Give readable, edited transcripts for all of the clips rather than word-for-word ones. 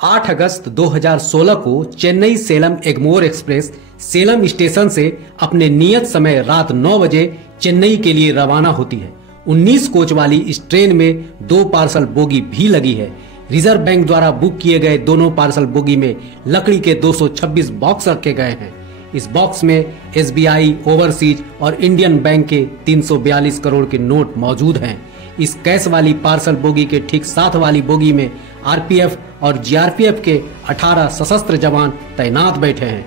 8 अगस्त 2016 को Chennai Salem Egmore express Salem station से अपने नियत समय रात 9 बजे चेन्नई के लिए रवाना होती है। 19 कोच वाली इस ट्रेन में 2 पार्सल बोगी भी लगी है। रिजर्व बैंक द्वारा बुक किए गए दोनों पार्सल बोगी में लकड़ी के 226 बॉक्स रखे गए हैं। इस बॉक्स में SBI, ओवरसीज और इंडियन बैंक के 342 करोड़ के नोट मौजूद हैं। इस कैश वाली पार्सल बोगी के ठीक साथ वाली बोगी में RPF और GRPF के 18 सशस्त्र जवान तैनात बैठे हैं।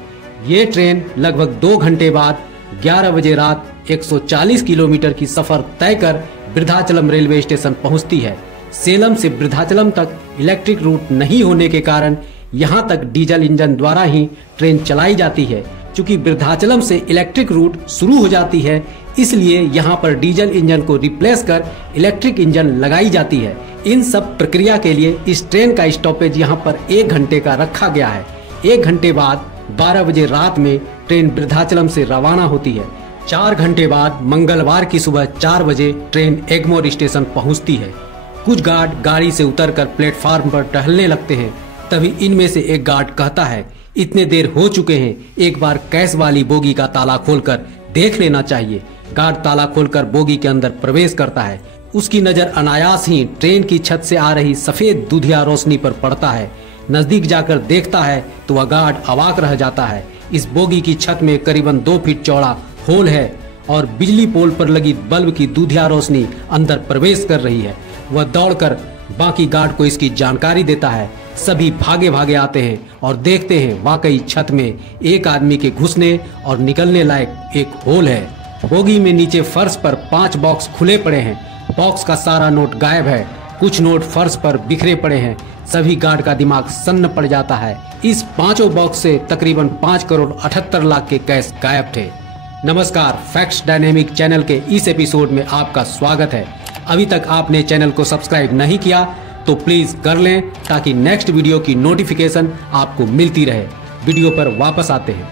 ये ट्रेन लगभग 2 घंटे बाद 11 बजे रात 140 किलोमीटर की सफर तय कर वृद्धाचलम रेलवे स्टेशन पहुंचती है। सेलम से वृद्धाचलम तक इलेक्ट्रिक रूट नहीं होने के कारण यहां तक डीजल इंजन द्वारा ही ट्रेन चलाई जाती है। चूंकि वृद्धाचलम से इलेक्ट्रिक रूट शुरू हो जाती है, इसलिए यहां पर डीजल इंजन को रिप्लेस कर इलेक्ट्रिक इंजन लगाई जाती है। इन सब प्रक्रिया के लिए इस ट्रेन का स्टॉपेज यहां पर 1 घंटे का रखा गया है। 1 घंटे बाद 12 बजे रात में ट्रेन वृद्धाचलम से रवाना होती है। 4 घंटे बाद मंगलवार की सुबह 4 बजे ट्रेन एग्मोर स्टेशन पहुंचती है। कुछ गार्ड गाड़ी से उतरकर प्लेटफार्म पर टहलने लगते हैं। तभी इनमें से एक गार्ड कहता है, इतने देर हो चुके हैं, एक बार कैश वाली बोगी का ताला खोलकर देख लेना चाहिए। गार्ड ताला खोलकर बोगी के अंदर प्रवेश करता है। उसकी नजर अनायास ही ट्रेन की छत से आ रही सफेद दूधिया रोशनी पर पड़ता है। नजदीक जाकर देखता है तो वह गार्ड अवाक रह जाता है। इस बोगी की छत में करीबन 2 फीट चौड़ा होल है और बिजली पोल पर लगी बल्ब की दूधिया रोशनी अंदर प्रवेश कर रही है। वह दौड़कर बाकी गार्ड को इसकी जानकारी देता है। सभी भागे भागे आते हैं और देखते हैं वाकई छत में एक आदमी के घुसने और निकलने लायक एक होल है। बोगी में नीचे फर्श पर 5 बॉक्स खुले पड़े हैं। बॉक्स का सारा नोट गायब है। कुछ नोट फर्श पर बिखरे पड़े हैं। सभी गार्ड का दिमाग सन्न पड़ जाता है। इस 5 बॉक्स से तकरीबन 5 करोड़ 78 लाख के कैश गायब थे। नमस्कार, फैक्ट्स डायनेमिक चैनल के इस एपिसोड में आपका स्वागत है। अभी तक आपने चैनल को सब्सक्राइब नहीं किया तो प्लीज कर लें ताकि नेक्स्ट वीडियो की नोटिफिकेशन आपको मिलती रहे। वीडियो पर वापस आते हैं।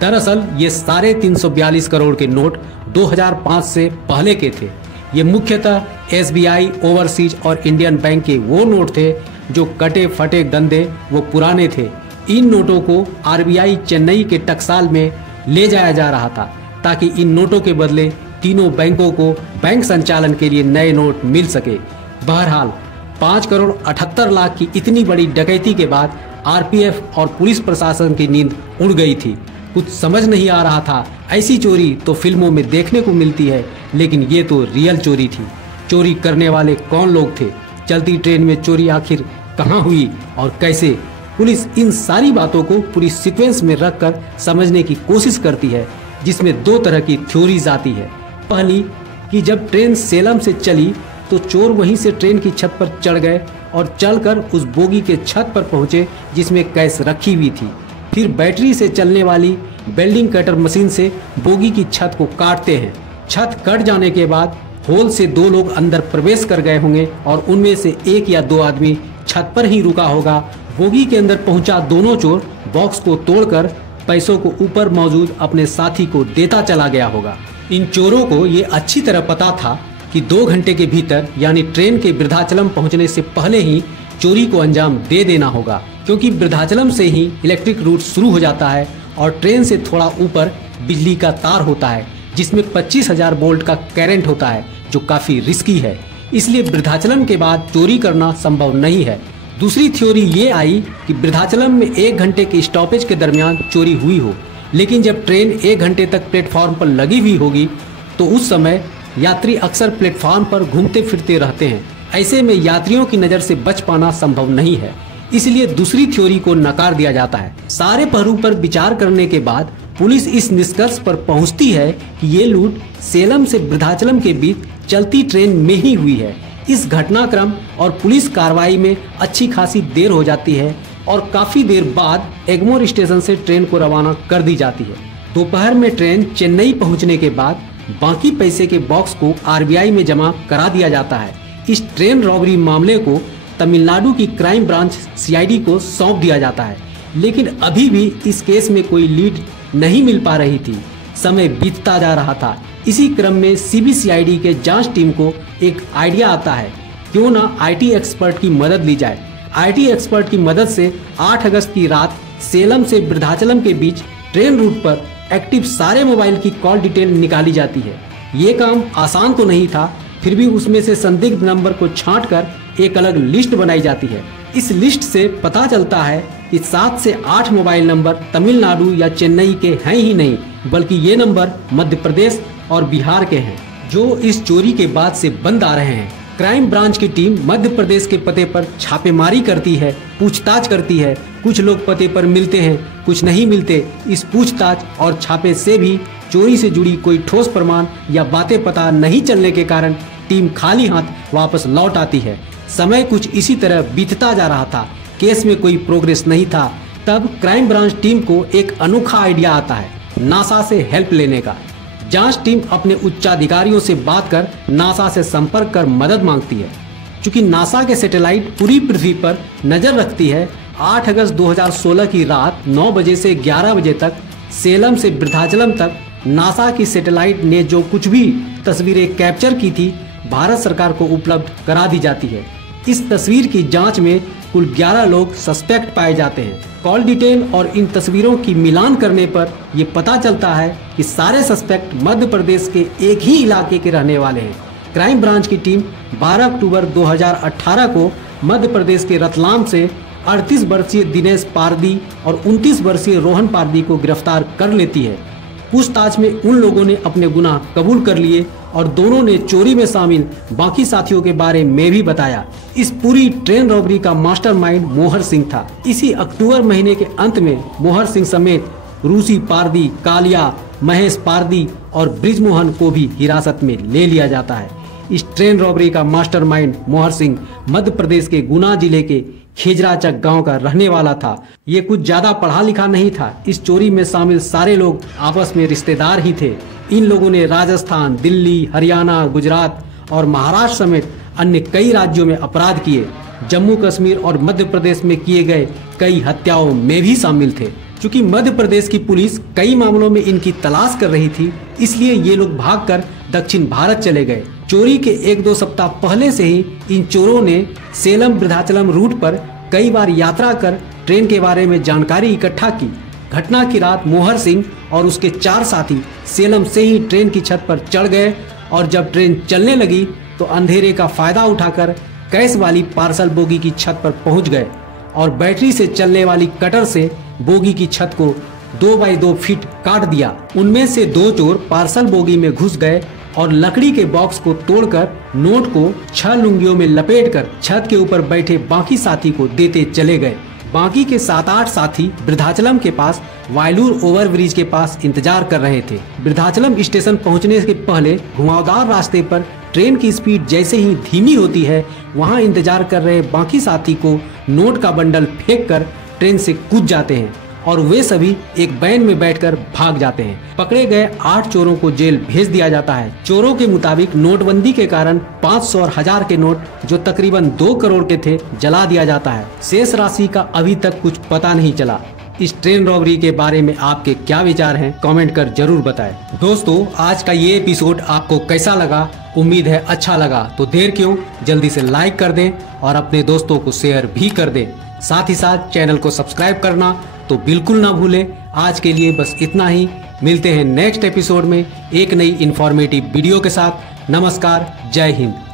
दरअसल ये सारे 342 करोड़ के नोट 2005 से पहले के थे। ये मुख्यतः SBI, ओवरसीज और इंडियन बैंक के वो नोट थे जो कटे फटे गंदे वो पुराने थे। इन नोटों को RBI चेन्नई के टकसाल में ले जाया जा रहा था ताकि इन नोटों के बदले तीनों बैंकों को बैंक संचालन के लिए नए नोट मिल सके। बहरहाल 5 करोड़ 78 लाख की इतनी बड़ी डकैती के बाद RPF और पुलिस प्रशासन की नींद उड़ गई थी। कुछ समझ नहीं आ रहा था। ऐसी चोरी तो फिल्मों में देखने को मिलती है, लेकिन ये तो रियल चोरी थी। चोरी करने वाले कौन लोग थे? चलती ट्रेन में चोरी आखिर कहाँ हुई और कैसे? पुलिस इन सारी बातों को पूरी सीक्वेंस में रखकर समझने की कोशिश करती है, जिसमें 2 तरह की थ्योरीज आती है। पहली कि जब ट्रेन सेलम से चली तो चोर वहीं से ट्रेन की छत पर चढ़ गए और चलकर उस बोगी के छत पर पहुंचे जिसमें कैश रखी हुई थी। फिर बैटरी से चलने वाली वेल्डिंग कटर मशीन से बोगी की छत को काटते हैं। छत कट जाने के बाद होल से 2 लोग अंदर प्रवेश कर गए होंगे और उनमें से 1 या 2 आदमी छत पर ही रुका होगा। बोगी के अंदर पहुंचा दोनों चोर बॉक्स को तोड़कर पैसों को ऊपर मौजूद अपने साथी को देता चला गया होगा। इन चोरों को ये अच्छी तरह पता था कि 2 घंटे के भीतर यानी ट्रेन के वृद्धाचलम पहुंचने से पहले ही चोरी को अंजाम दे देना होगा, क्योंकि वृद्धाचलम से ही इलेक्ट्रिक रूट शुरू हो जाता है और ट्रेन से थोड़ा ऊपर बिजली का तार होता है जिसमें 25,000 वोल्ट का करंट होता है, जो काफी रिस्की है। इसलिए वृद्धाचलम के बाद चोरी करना संभव नहीं है। दूसरी थ्योरी ये आई कि वृद्धाचलम में 1 घंटे के स्टॉपेज के दरमियान चोरी हुई हो, लेकिन जब ट्रेन 1 घंटे तक प्लेटफॉर्म पर लगी हुई होगी तो उस समय यात्री अक्सर प्लेटफॉर्म पर घूमते फिरते रहते हैं। ऐसे में यात्रियों की नज़र से बच पाना संभव नहीं है, इसलिए दूसरी थ्योरी को नकार दिया जाता है। सारे पहलू पर विचार करने के बाद पुलिस इस निष्कर्ष पर पहुंचती है कि ये लूट सेलम से वृद्धाचलम के बीच चलती ट्रेन में ही हुई है। इस घटनाक्रम और पुलिस कार्रवाई में अच्छी खासी देर हो जाती है और काफी देर बाद एग्मोर स्टेशन से ट्रेन को रवाना कर दी जाती है। दोपहर में ट्रेन चेन्नई पहुंचने के बाद बाकी पैसे के बॉक्स को RBI में जमा करा दिया जाता है। इस ट्रेन रॉबरी मामले को तमिलनाडु की क्राइम ब्रांच CID को सौंप दिया जाता है, लेकिन अभी भी इस केस में कोई लीड नहीं मिल पा रही थी। समय बीतता जा रहा था। इसी क्रम में CBCID के जांच टीम को एक आइडिया आता है, क्यों ना IT एक्सपर्ट की मदद ली जाए। IT एक्सपर्ट की मदद से 8 अगस्त की रात सेलम से वृद्धाचलम के बीच ट्रेन रूट पर एक्टिव सारे मोबाइल की कॉल डिटेल निकाली जाती है। ये काम आसान तो नहीं था, फिर भी उसमें से संदिग्ध नंबर को छांटकर एक अलग लिस्ट बनाई जाती है। इस लिस्ट से पता चलता है कि 7 से 8 मोबाइल नंबर तमिलनाडु या चेन्नई के हैं ही नहीं, बल्कि ये नंबर मध्य प्रदेश और बिहार के हैं, जो इस चोरी के बाद से बंद आ रहे हैं। क्राइम ब्रांच की टीम मध्य प्रदेश के पते पर छापेमारी करती है, पूछताछ करती है। कुछ लोग पते पर मिलते हैं, कुछ नहीं मिलते। इस पूछताछ और छापे से भी चोरी से जुड़ी कोई ठोस प्रमाण या बातें पता नहीं चलने के कारण टीम खाली हाथ वापस लौट आती है। समय कुछ इसी तरह बीतता जा रहा था, केस में कोई प्रोग्रेस नहीं था। तब क्राइम ब्रांच टीम को एक अनोखा आइडिया आता है, नासा से हेल्प लेने का। जांच टीम अपने उच्चाधिकारियों से बात कर नासा से संपर्क कर मदद मांगती है। चूंकि नासा के सैटेलाइट पूरी पृथ्वी पर नजर रखती है, 8 अगस्त 2016 की रात 9 बजे से 11 बजे तक सेलम से वृद्धाचलम तक नासा की सैटेलाइट ने जो कुछ भी तस्वीरें कैप्चर की थी, भारत सरकार को उपलब्ध करा दी जाती है। इस तस्वीर की जांच में कुल 11 लोग सस्पेक्ट पाए जाते हैं। कॉल डिटेल और इन तस्वीरों की मिलान करने पर ये पता चलता है कि सारे सस्पेक्ट मध्य प्रदेश के एक ही इलाके के रहने वाले हैं। क्राइम ब्रांच की टीम 12 अक्टूबर 2018 को मध्य प्रदेश के रतलाम से 38 वर्षीय दिनेश पारदी और 29 वर्षीय रोहन पारदी को गिरफ्तार कर लेती है। पूछताछ में उन लोगों ने अपने गुनाह कबूल कर लिए और दोनों ने चोरी में शामिल बाकी साथियों के बारे में भी बताया। इस पूरी ट्रेन रॉबरी का मास्टरमाइंड मोहर सिंह था। इसी अक्टूबर महीने के अंत में मोहर सिंह समेत रूसी पारदी, कालिया, महेश पारदी और ब्रिजमोहन को भी हिरासत में ले लिया जाता है। इस ट्रेन रॉबरी का मास्टरमाइंड मोहर सिंह मध्य प्रदेश के गुना जिले के खेजराचक गांव का रहने वाला था। ये कुछ ज्यादा पढ़ा लिखा नहीं था। इस चोरी में शामिल सारे लोग आपस में रिश्तेदार ही थे। इन लोगों ने राजस्थान, दिल्ली, हरियाणा, गुजरात और महाराष्ट्र समेत अन्य कई राज्यों में अपराध किए। जम्मू कश्मीर और मध्य प्रदेश में किए गए कई हत्याओं में भी शामिल थे। चूंकि मध्य प्रदेश की पुलिस कई मामलों में इनकी तलाश कर रही थी, इसलिए ये लोग भागकर दक्षिण भारत चले गए। चोरी के 1-2 सप्ताह पहले से ही इन चोरों ने सेलम वृद्धाचलम रूट पर कई बार यात्रा कर ट्रेन के बारे में जानकारी इकट्ठा की। घटना की रात मोहर सिंह और उसके 4 साथी सेलम से ही ट्रेन की छत पर चढ़ गए और जब ट्रेन चलने लगी तो अंधेरे का फायदा उठाकर कैश वाली पार्सल बोगी की छत पर पहुंच गए और बैटरी से चलने वाली कटर से बोगी की छत को 2 बाई 2 फीट काट दिया। उनमें से 2 चोर पार्सल बोगी में घुस गए और लकड़ी के बॉक्स को तोड़कर नोट को 6 लुंगियों में लपेटकर छत के ऊपर बैठे बाकी साथी को देते चले गए। बाकी के 7-8 साथी वृद्धाचलम के पास वायलूर ओवरब्रिज के पास इंतजार कर रहे थे। वृद्धाचलम स्टेशन पहुंचने के पहले घुमावदार रास्ते पर ट्रेन की स्पीड जैसे ही धीमी होती है, वहां इंतजार कर रहे बाकी साथी को नोट का बंडल फेंककर ट्रेन से कूद जाते हैं और वे सभी एक वैन में बैठकर भाग जाते हैं। पकड़े गए 8 चोरों को जेल भेज दिया जाता है। चोरों के मुताबिक नोटबंदी के कारण 500 और 1000 के नोट जो तकरीबन 2 करोड़ के थे जला दिया जाता है। शेष राशि का अभी तक कुछ पता नहीं चला। इस ट्रेन रॉबरी के बारे में आपके क्या विचार हैं? कमेंट कर जरूर बताएं। दोस्तों, आज का ये एपिसोड आपको कैसा लगा? उम्मीद है अच्छा लगा। तो देर क्यों, जल्दी से लाइक कर दें और अपने दोस्तों को शेयर भी कर दें। साथ ही साथ चैनल को सब्सक्राइब करना तो बिल्कुल ना भूलें। आज के लिए बस इतना ही। मिलते हैं नेक्स्ट एपिसोड में एक नई इंफॉर्मेटिव वीडियो के साथ। नमस्कार, जय हिंद।